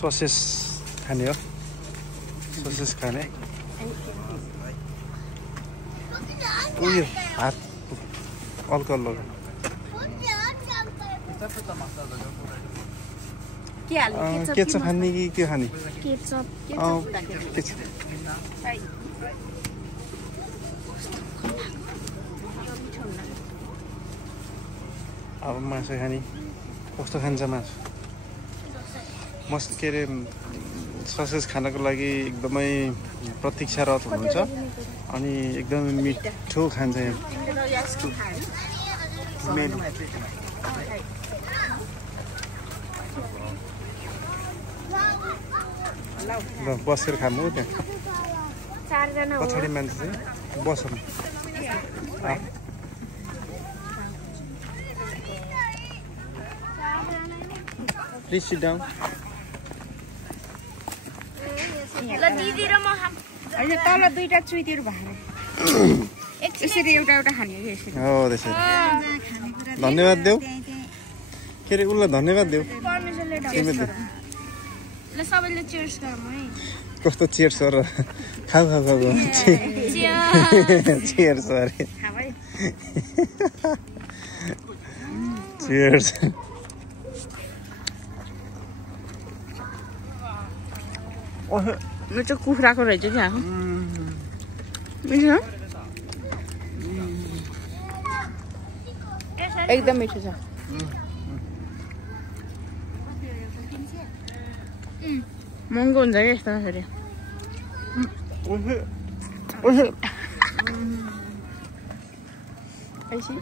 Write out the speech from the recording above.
Sauces खाने हो sauces खाने उयो हात अल्कोहल लगा केचप खाने कि के खाने अब मासु खाने कस्तो खान्छ मासु मस्त के अरे ससेज खानको लागि एकदमै प्रतीक्षारत हुनुहुन्छ अनि एकदमै मिठो खान्छ यहाँ ल बसेर खानु हो त्यहाँ पछाडि मान्छे चाहिँ बसौँ Please sit down. ल दिदी र म हैन तल दुईटा चुइतिर भाले यसरी एउटा एउटा खाने हो यसरी हो त्यसरी धन्यवाद देऊ के रे उलाई धन्यवाद देऊ परमेश्वरले ढल्छ ल सबैले चियर्स गरौँ है कस्तो चियर्स गर खाऊ खाऊ खाऊ चियर्स अरे खाऊ है चियर्स म चाहिँ कुखुराको रहेछ क्या मिठो एकदम मिठो छ महँगो हुन्छ क्या यस्तो फेरि ऐसी